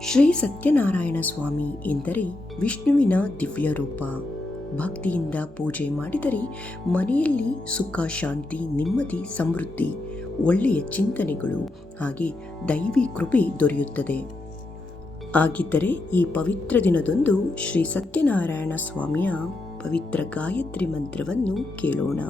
ಶ್ರೀ ಸತ್ಯನಾರಾಯಣ ಸ್ವಾಮಿ ಎಂದರೆ ವಿಷ್ಣುವಿನ ದಿವ್ಯ ರೂಪ. ಭಕ್ತಿಯಿಂದ ಪೂಜೆ ಮಾಡಿದರೆ ಮನೆಯಲ್ಲಿ ಸುಖ, ಶಾಂತಿ, ನೆಮ್ಮದಿ, ಸಮೃದ್ಧಿ, ಒಳ್ಳೆಯ ಚಿಂತನೆಗಳು ಹಾಗೆ ದೈವಿ ಕೃಪೆ ದೊರೆಯುತ್ತದೆ. ಹಾಗಿದ್ದರೆ ಈ ಪವಿತ್ರ ದಿನದಂದು ಶ್ರೀ ಸತ್ಯನಾರಾಯಣ ಸ್ವಾಮಿಯ ಪವಿತ್ರ ಗಾಯತ್ರಿ ಮಂತ್ರವನ್ನು ಕೇಳೋಣ.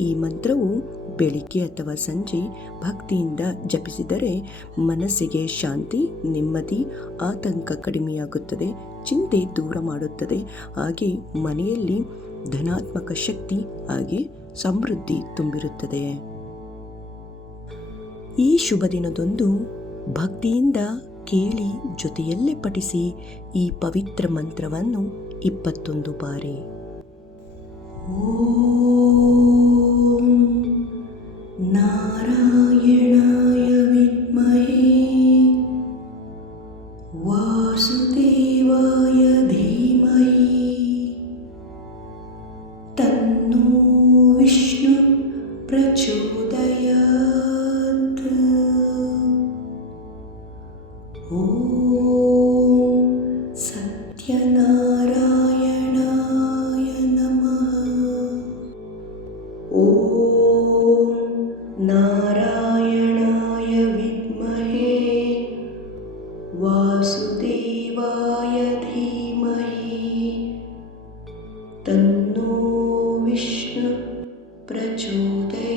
ಈ ಮಂತ್ರವು ಬೆಳಿಗ್ಗೆ ಅಥವಾ ಸಂಜೆ ಭಕ್ತಿಯಿಂದ ಜಪಿಸಿದರೆ ಮನಸ್ಸಿಗೆ ಶಾಂತಿ, ನೆಮ್ಮದಿ, ಆತಂಕ ಕಡಿಮೆಯಾಗುತ್ತದೆ, ಚಿಂತೆ ದೂರ ಮಾಡುತ್ತದೆ, ಹಾಗೆ ಮನೆಯಲ್ಲಿ ಧನಾತ್ಮಕ ಶಕ್ತಿ ಹಾಗೆ ಸಮೃದ್ಧಿ ತುಂಬಿರುತ್ತದೆ. ಈ ಶುಭ ದಿನದಂದು ಭಕ್ತಿಯಿಂದ ಕೇಳಿ ಜೊತೆಯಲ್ಲೇ ಪಠಿಸಿ ಈ ಪವಿತ್ರ ಮಂತ್ರವನ್ನು 21 ಬಾರಿ. ಓಂ ನಾರಾಯಣಾಯ ವಿದ್ಮಹೇ ವಾಸುದೇವಾಯ ಧೀಮಹಿ ತನ್ನೋ ವಿಷ್ಣು ಪ್ರಚೋದಯಾತ್. ಓಂ ಸತ್ಯನಾರಾಯಣಾಯ ನಮಃ. ಓಂ ನಾರಾಯಣಾಯ ವಿದ್ಮಹೇ ವಾಸುದೇವಾಯ ಧೀಮಹಿ ತನ್ನೋ ವಿಷ್ಣು ಪ್ರಚೋದಯಾತ್.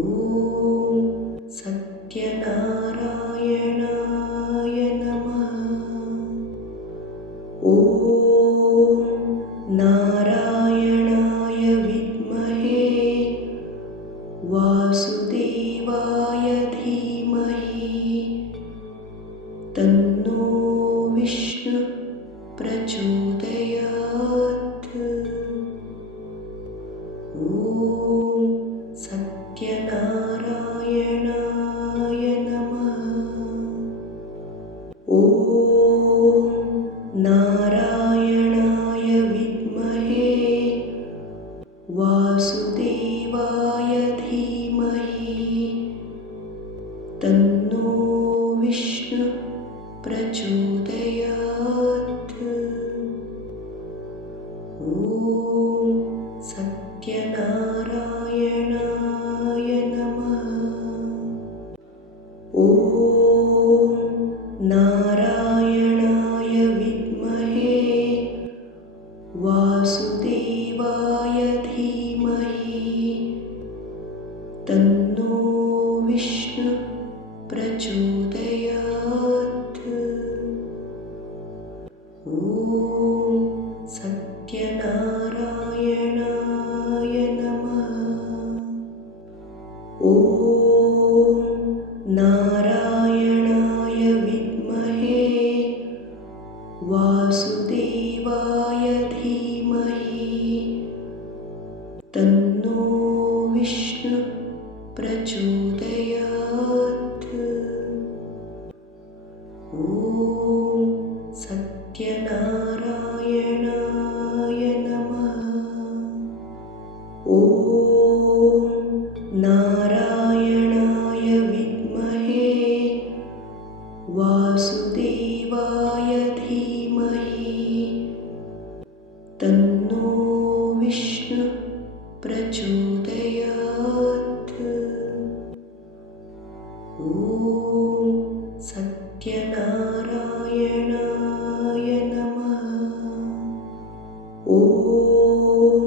ಓಂ ಸತ್ಯನಾರಾಯಣಾಯ ನಮಃ. ಓಂ ನಾರಾಯಣಾಯ ವಿದ್ಮಹೇ ವಾಸುದೇವಾಯ ಧೀಮಹಿ ತನ್ನೋ ವಿಷ್ಣು ಪ್ರಚೋದಯಾತ್. ಓಂ ಸತ್ಯನಾರಾಯಣಾಯ ನಮಃ. ಓಂ ನಾರಾಯಣಾಯ ವಿದ್ಮಹೇ ವಾಸುದೇವಾಯ ಧೀಮಹಿ ತನ್ನೋ ವಿಷ್ಣು ಪ್ರಚೋದಯಾತ್. ಓಂ ಸತ್ಯನಾರಾಯಣಾಯ ನಮಃ. ಓಂ ನಾರಾಯಣಾಯ ವಿದ್ಮಹೇ ವಾಸುದೇವಾಯ ಧೀಮಹಿ ತನ್ನೋ ವಿಷ್ಣು ಪ್ರಚೋದಯಾತ್. ಓಂ ಸತ್ಯನಾರಾಯಣಾಯ ನಮಃ. ಓಂ ನಾರಾಯಣಾಯ ವಿದ್ಮಹೇ ವಾಸುದೇವಾಯ ಧೀಮಹಿ ತನ್ನೋ ವಿಷ್ಣು ಪ್ರಚೋದಯಾತ್. ಓಂ ಸತ್ಯನಾರಾಯಣಾಯ ನಮಃ. ಓಂ ನಾರಾಯಣಾಯ ವಿದ್ಮಹೇ ವಾಸುದೇವಾಯ ಧೀಮಹಿ ತನ್ನೋ ವಿಷ್ಣು ಪ್ರಚೋದಯಾತ್. ಓಂ ಸತ್ಯನಾರಾಯಣಾಯ ನಮಃ. ಓಂ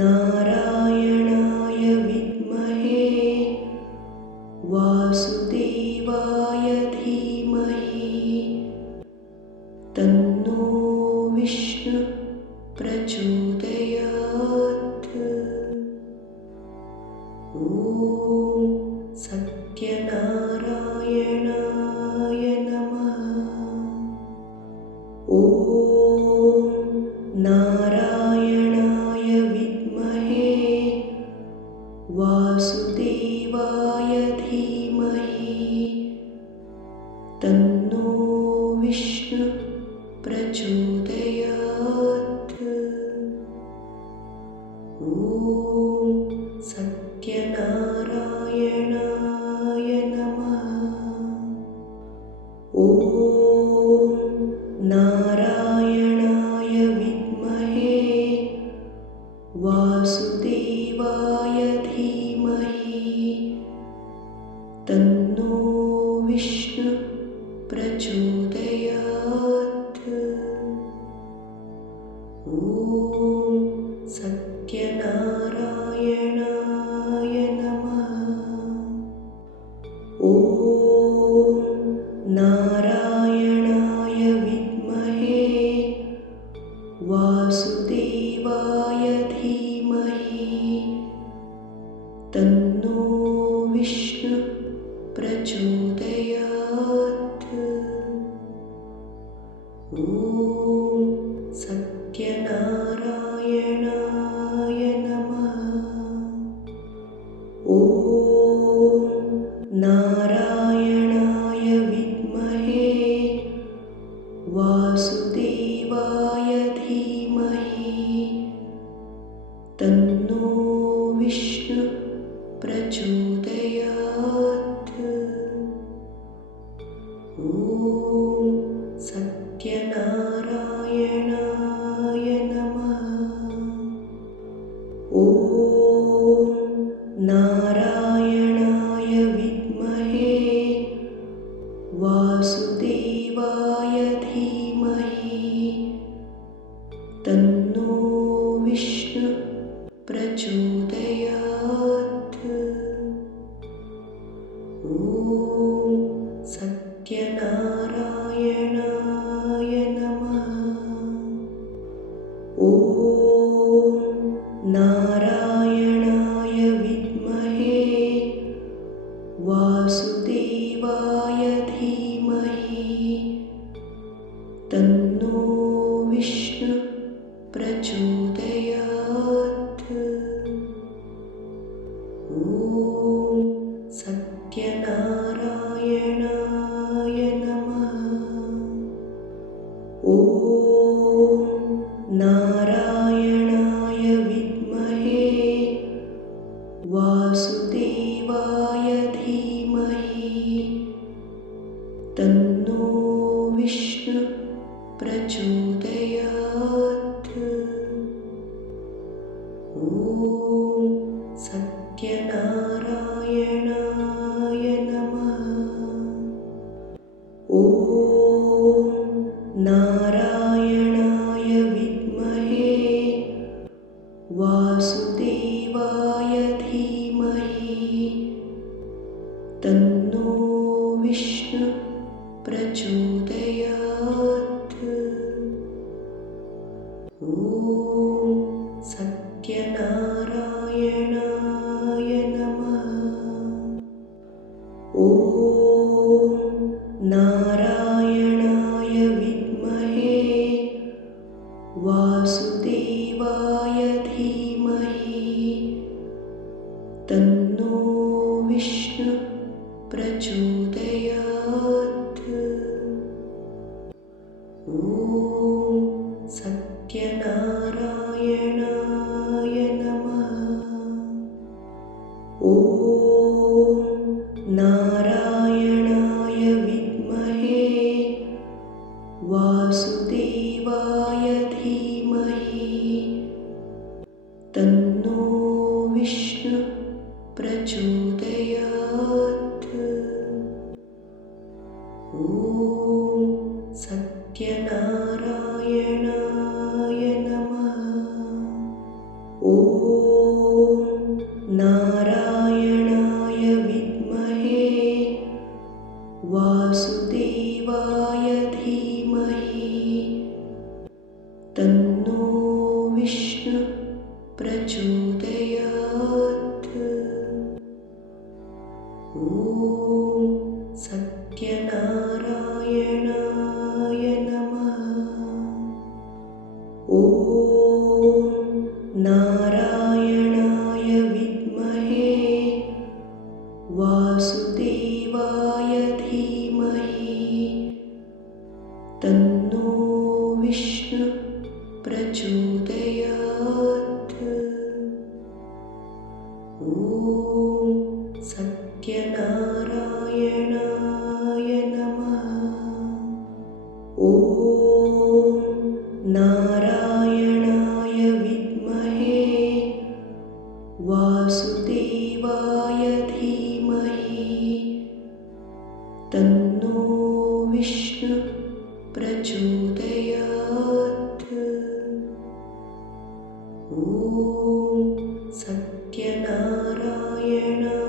ನಾರಾಯಣಾಯ ವಿದ್ಮಹೇ ವಾಸುದೇವಾಯ ಧೀಮಹಿ ತನ್ನೋ ವಿಷ್ಣು ಪ್ರಚೋದಯಾತ್. ಓಂ ಸತ್ಯನಾರಾಯಣಾಯ ನಮಃ. ಓಂ ನಾರಾಯಣಾಯ ವಿದ್ಮಹೇ ವಾಸುದೇವಾಯ ಧೀಮಹಿ ತನ್ನೋ ವಿಷ್ಣು ಪ್ರಚೋದಯಾತ್. ಓಂ ಸತ್ಯನಾರಾಯಣಾಯ ನಮಃ. तन्नो विष्णु प्रचोदयात्। ॐ सत्यनारायणाय नमः। ॐ नारायणाय विद्महे वासुदेवाय धीमहि तन्नो विष्णु प्रचोदयात्। ॐ सत्यनारायणाय नमः। ॐ नारायणाय विद्महे वासुदेवाय धीमहि तन्नो विष्णु प्रचोदयात्। ॐ सत्यनारायणाय नमः। ॐ नारायणाय विद्महे वासुदेवाय धीमहि तन्नो विष्णु प्रचोदयात्। ॐ सत्यनारायणाय नमः। ॐ नारायणाय विद्महे वासुदेवाय धीमहि तन्नो विष्णु प्रचोदयात्। ॐ सत्यनारायणाय नमः। ॐ नारायणाय विद्महे वासुदेवाय धीमहि तन्नो विष्णु प्रचोदयात्। ॐ सत्यनारायणाय नमः। ॐ नारायणाय विद्महे वासुदेवाय धीमहि तन्नो विष्णु प्रचोदयात्। ॐ सत्यनारायणाय नमः। ॐ नारायणाय विद्महे वासुदेवाय धीमहि तन्नो विष्णु प्रचोदयात्। ॐ सत्यनारायणाय नमः। ॐ नारायणाय विद्महे वासुदेवाय धीमहि तन्नो विष्णु प्रचोदयात्। ॐ सत्यनारायणाय नमः। ॐ नारायणाय विद्महे वासुदेवाय धीमहि तन्नो विष्णु प्रचोदयात्। ॐ सत्यनारायणाय नमः। ॐ नारायणाय विद्महे वासुदेवाय धीमहि तन्नो विष्णु प्रचोदयात्। ॐ सत्यनारायणाय नमः। ॐ नारायणाय विद्महे वासुदेवाय धीमहि तन्नो विष्णु प्रचोदयात्। ॐ सत्यनारायणाय